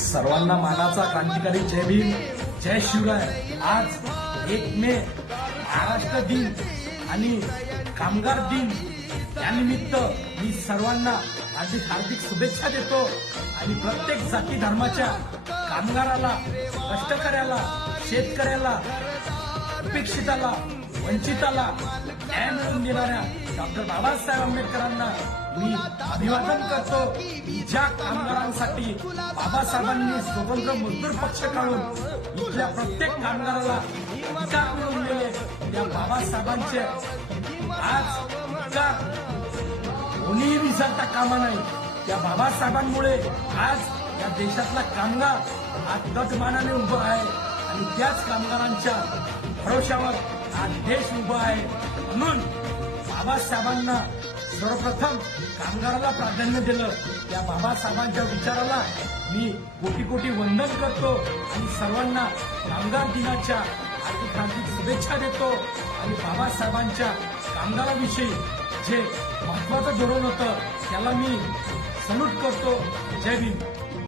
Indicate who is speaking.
Speaker 1: सर्वांना मानाचा क्रांतिकारी जय भीम जय शिवराय. आज एक मे महाराष्ट्र दिन आणि कामगार दिन. यानिमित्त मी सर्वांना माझी हार्दिक शुभेच्छा देतो आणि प्रत्येक जाती धर्माच्या कामगाराला कष्टकऱ्याला शेतकऱ्याला उपेक्षिताला वंचिताला न्याय मिळवून देणाऱ्या डॉक्टर बाबासाहेब आंबेडकरांना अभिवादन करतो. ज्या कामगारांसाठी बाबासाहेबांनी स्वतंत्र मजदूर पक्ष काढून इथल्या प्रत्येक कामगाराला विचार मिळवून दिले त्या बाबासाहेबांचे आज अधिकार कोणीही विसरता कामा नाही त्या बाबासाहेबांमुळे आज या देशातला कामगार आज तटमानाने उभं आहे आणि त्याच कामगारांच्या भरोशावर आज देश उभा आहे. म्हणून बाबासाहेबांना सर्वप्रथम कामगाराला प्राधान्य दिलं. त्या बाबासाहेबांच्या विचाराला मी कोटी कोटी वंदन करतो आणि सर्वांना कामगार दिनाच्या हार्दिक हार्दिक शुभेच्छा देतो. आणि बाबासाहेबांच्या कामगाराविषयी जे महत्वाचं धोरण होतं त्याला मी सल्यूट करतो. जय भीम.